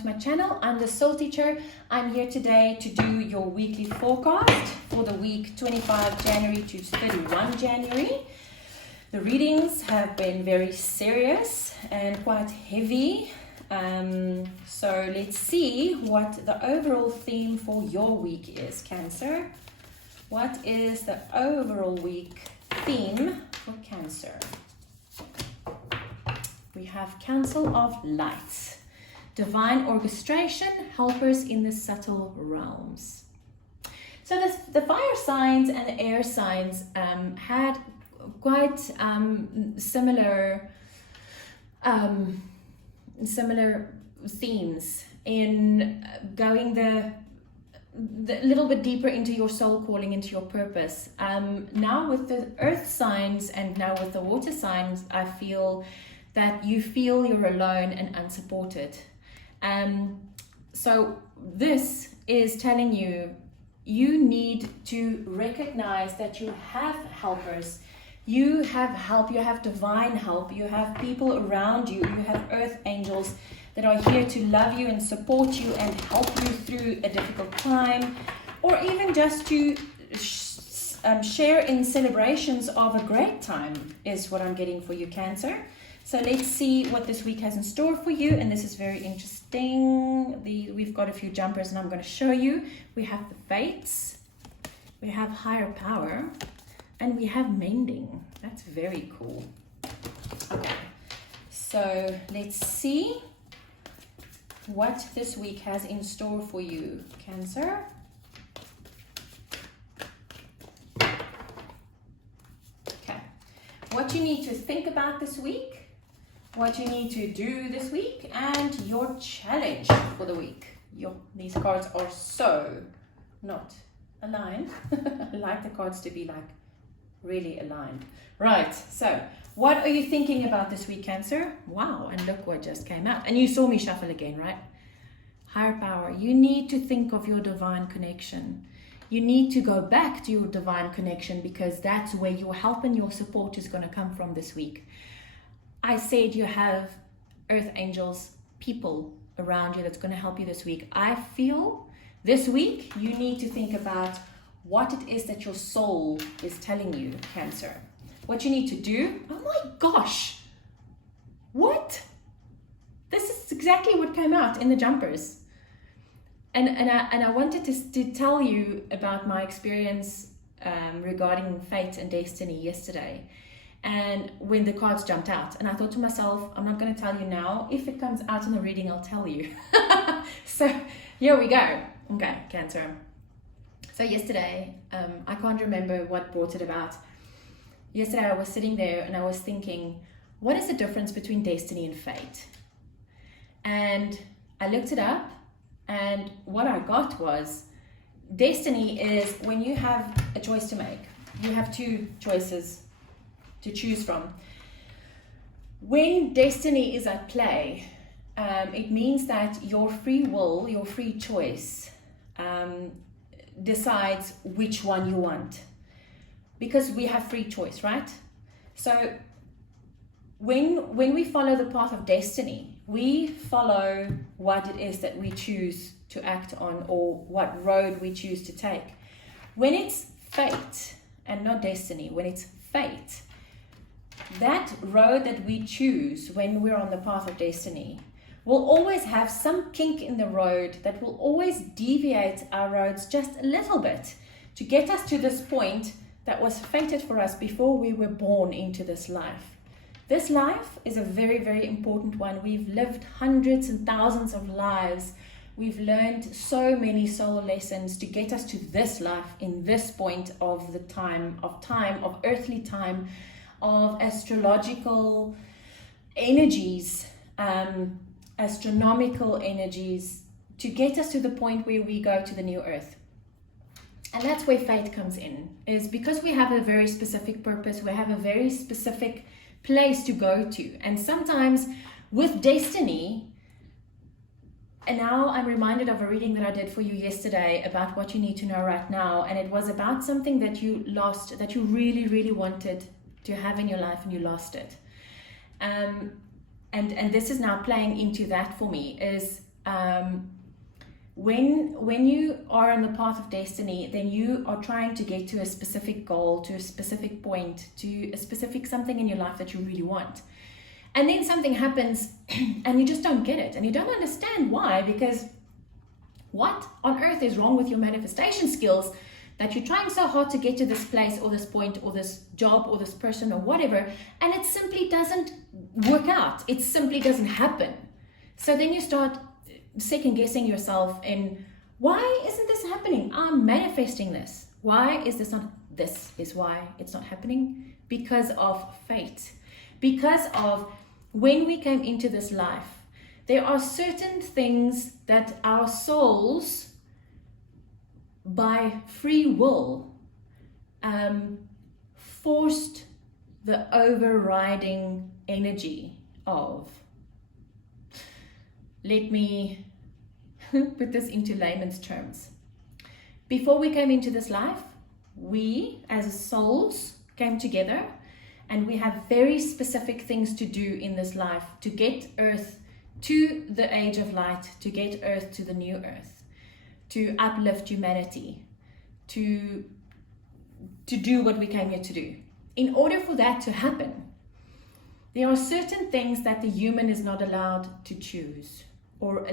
to my channel. I'm the Soul Teacher. I'm here today to do your weekly forecast for the week 25 January to 31 January. The readings have been very serious and quite heavy. So let's see what the overall theme for your week is, Cancer. What is the overall week theme for Cancer? We have Council of Lights, Divine Orchestration, Helpers in the Subtle Realms. So the fire signs and the air signs had quite similar themes in going the little bit deeper into your soul calling, into your purpose. Now with the earth signs and now with the water signs, I feel that you feel you're alone and unsupported. So this is telling you, you need to recognize that you have helpers, you have help, you have divine help, you have people around you, you have earth angels that are here to love you and support you and help you through a difficult time, or even just to share in celebrations of a great time is what I'm getting for you, Cancer. So let's see what this week has in store for you, and this is very interesting. We've got a few jumpers and I'm going to show you. We have the Fates, we have Higher Power, and we have Mending. That's very cool. Okay, so let's see what this week has in store for you, Cancer. Okay, what you need to think about this week, what you need to do this week, and your challenge for the week. These cards are so not aligned. I like the cards to be like really aligned. Right, so what are you thinking about this week, Cancer? Wow, and look what just came out. And you saw me shuffle again, right? Higher Power. You need to think of your divine connection. You need to go back to your divine connection, because that's where your help and your support is going to come from this week. I said you have earth angels, people around you that's going to help you this week. I feel this week you need to think about what it is that your soul is telling you, Cancer. What you need to do. Oh my gosh, what? This is exactly what came out in the jumpers. And I wanted to tell you about my experience regarding fate and destiny yesterday. And when the cards jumped out, and I thought to myself, I'm not going to tell you now. If it comes out in the reading, I'll tell you. So here we go. Okay, Cancer. So yesterday, I can't remember what brought it about. Yesterday I was sitting there and I was thinking, what is the difference between destiny and fate? And I looked it up, and what I got was, destiny is when you have a choice to make. You have two choices to choose from. When destiny is at play, it means that your free will, your free choice, decides which one you want, because we have free choice, right? So when we follow the path of destiny, we follow what it is that we choose to act on, or what road we choose to take. When it's fate and not destiny, when it's fate, that road that we choose when we're on the path of destiny will always have some kink in the road that will always deviate our roads just a little bit to get us to this point that was fated for us before we were born into this life. This life is a very, very important one. We've lived hundreds and thousands of lives. We've learned so many soul lessons to get us to this life in this point of the time, of earthly time, of astrological energies, astronomical energies, to get us to the point where we go to the new earth. And that's where fate comes in, is because we have a very specific purpose, we have a very specific place to go to. And sometimes with destiny, and now I'm reminded of a reading that I did for you yesterday about what you need to know right now, and it was about something that you lost, that you really, really wanted to have in your life, and you lost it. And this is now playing into that for me, is when you are on the path of destiny, then you are trying to get to a specific goal, to a specific point, to a specific something in your life that you really want. And then something happens and you just don't get it, and you don't understand why, because what on earth is wrong with your manifestation skills that you're trying so hard to get to this place or this point or this job or this person or whatever, and it simply doesn't work out. It simply doesn't happen. So then you start second guessing yourself in, why isn't this happening? I'm manifesting this. Why is this not? This is why it's not happening. Because of fate. Because of when we came into this life, there are certain things that our souls, by free will, forced the overriding energy of. Let me put this into layman's terms. Before we came into this life, we as souls came together, and we have very specific things to do in this life to get Earth to the age of light, to get Earth to the new Earth, to uplift humanity, to do what we came here to do. In order for that to happen, there are certain things that the human is not allowed to choose, or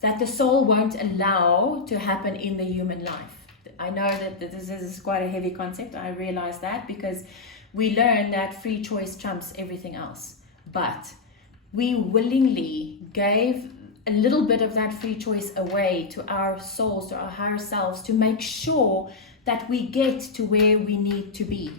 that the soul won't allow to happen in the human life. I know that this is quite a heavy concept. I realize that, because we learn that free choice trumps everything else. But we willingly gave a little bit of that free choice away to our souls, to our higher selves, to make sure that we get to where we need to be.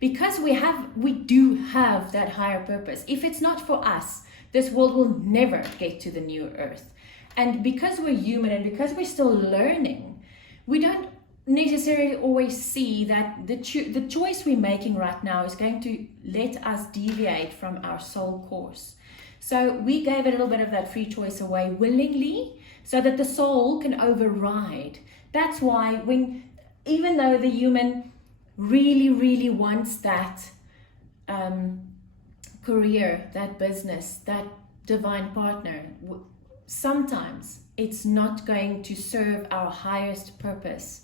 Because we do have that higher purpose. If it's not for us, this world will never get to the new Earth. And because we're human and because we're still learning, we don't necessarily always see that the choice we're making right now is going to let us deviate from our soul course. So we gave a little bit of that free choice away willingly, so that the soul can override. That's why even though the human really, really wants that career, that business, that divine partner, sometimes it's not going to serve our highest purpose.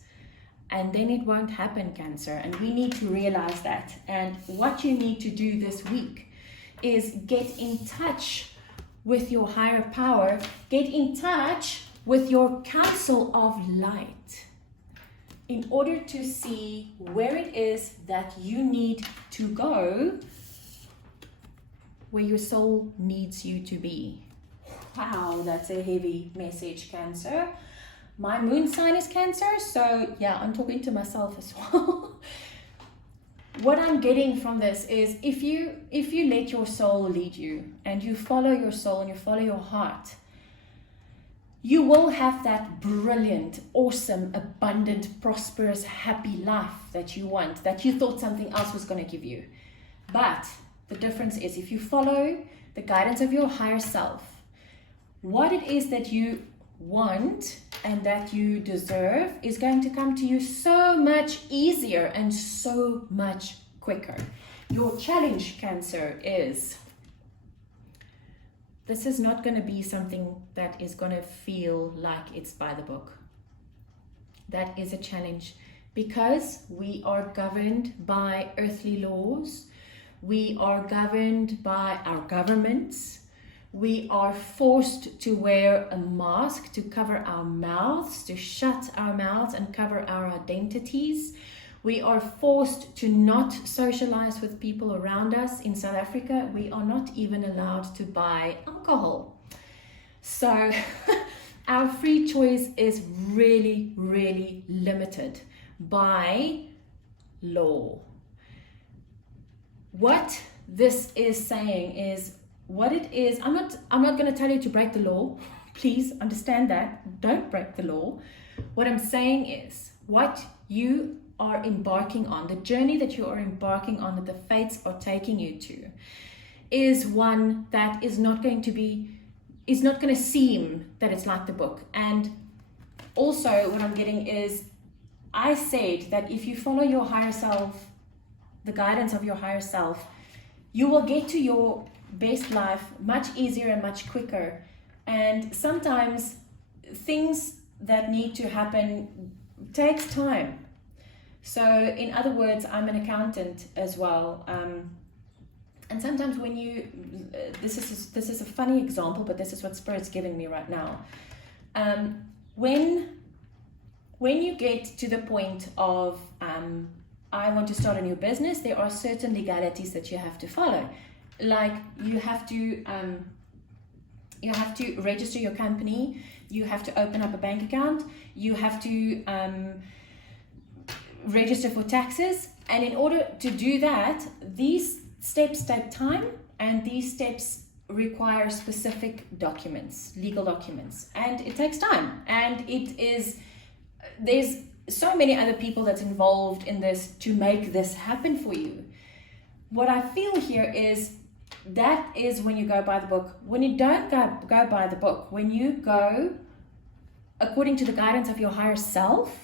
And then it won't happen, Cancer. And we need to realize that. And what you need to do this week is get in touch with your higher power. Get in touch with your council of light, in order to see where it is that you need to go, where your soul needs you to be. Wow, that's a heavy message, Cancer. My moon sign is Cancer, so yeah, I'm talking to myself as well. What I'm getting from this is, if you let your soul lead you, and you follow your soul and you follow your heart, you will have that brilliant, awesome, abundant, prosperous, happy life that you want, that you thought something else was going to give you. But the difference is, if you follow the guidance of your higher self, what it is that you want and that you deserve is going to come to you so much easier and so much quicker. Your challenge, Cancer, is this is not going to be something that is going to feel like it's by the book. That is a challenge, because we are governed by earthly laws. We are governed by our governments. We are forced to wear a mask to cover our mouths, to shut our mouths and cover our identities. We are forced to not socialize with people around us. In South Africa, we are not even allowed to buy alcohol. So our free choice is really, really limited by law. What this is saying is, what it is, I'm not going to tell you to break the law. Please understand that. Don't break the law. What I'm saying is, what you are embarking on, the journey that you are embarking on, that the fates are taking you to, is one that is not going to seem that it's like the book. And also what I'm getting is, I said that if you follow your higher self, the guidance of your higher self, you will get to your best life much easier and much quicker And sometimes things that need to happen takes time. So in other words, I'm an accountant as well. And sometimes when you, this is a funny example, but this is what Spirit's giving me right now. When you get to the point of, I want to start a new business, there are certain legalities that you have to follow. Like you have to register your company, you have to open up a bank account, you have to register for taxes. And in order to do that, these steps take time, and these steps require specific documents, legal documents, and it takes time. And there's so many other people that's involved in this to make this happen for you. What I feel here is that is when you go by the book. When you don't go by the book, when you go according to the guidance of your higher self,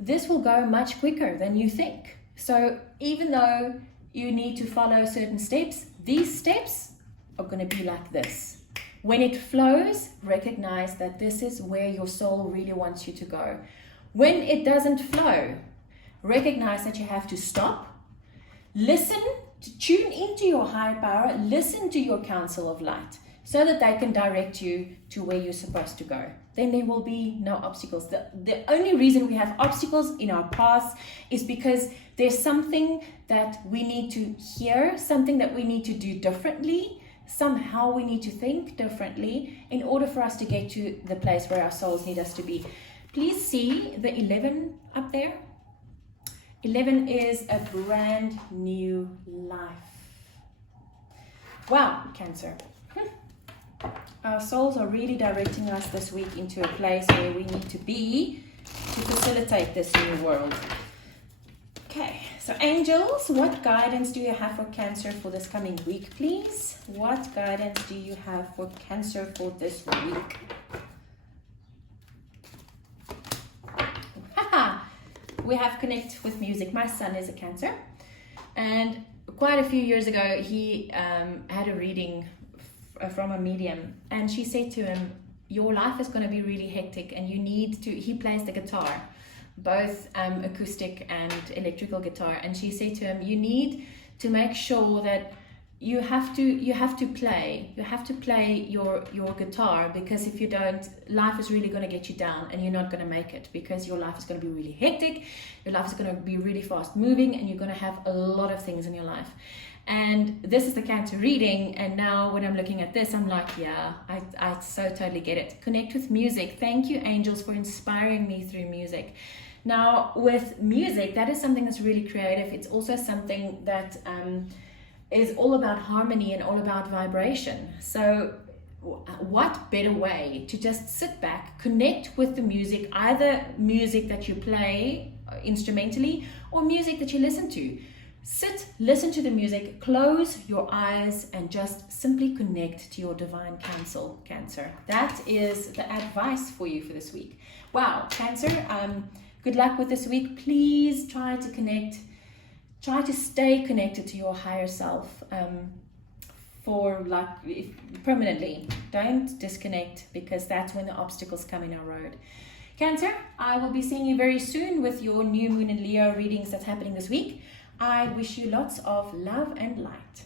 this will go much quicker than you think. So even though you need to follow certain steps, these steps are going to be like this. When it flows, recognize that this is where your soul really wants you to go. When it doesn't flow, recognize that you have to stop, listen, to tune into your higher power, listen to your council of light, so that they can direct you to where you're supposed to go. Then there will be no obstacles. The only reason we have obstacles in our paths is because there's something that we need to hear, something that we need to do differently. Somehow we need to think differently in order for us to get to the place where our souls need us to be. Please see the 11 up there. 11 is a brand new life. Wow, Cancer. Our souls are really directing us this week into a place where we need to be to facilitate this new world. Okay, so angels, what guidance do you have for Cancer for this coming week, please? What guidance do you have for Cancer for this week? We have connect with music. My son is a Cancer, and quite a few years ago he had a reading from a medium, and she said to him, your life is going to be really hectic and you need to, he plays the guitar, both acoustic and electrical guitar, and she said to him, you need to make sure that you have to play your guitar, because if you don't, life is really going to get you down and you're not going to make it, because your life is going to be really hectic, your life is going to be really fast moving, and you're going to have a lot of things in your life. And this is the Cancer reading, and now when I'm looking at this, I'm like, yeah, I so totally get it. Connect with music. Thank you, angels, for inspiring me through music. Now with music, that is something that's really creative. It's also something that is all about harmony and all about vibration. So what better way to just sit back, connect with the music, either music that you play instrumentally or music that you listen to. Sit, listen to the music, close your eyes, and just simply connect to your divine counsel, Cancer. That is the advice for you for this week. Wow, Cancer, good luck with this week. Please try to connect. Try to stay connected to your higher self permanently. Don't disconnect, because that's when the obstacles come in our road. Cancer, I will be seeing you very soon with your new moon and Leo readings that's happening this week. I wish you lots of love and light.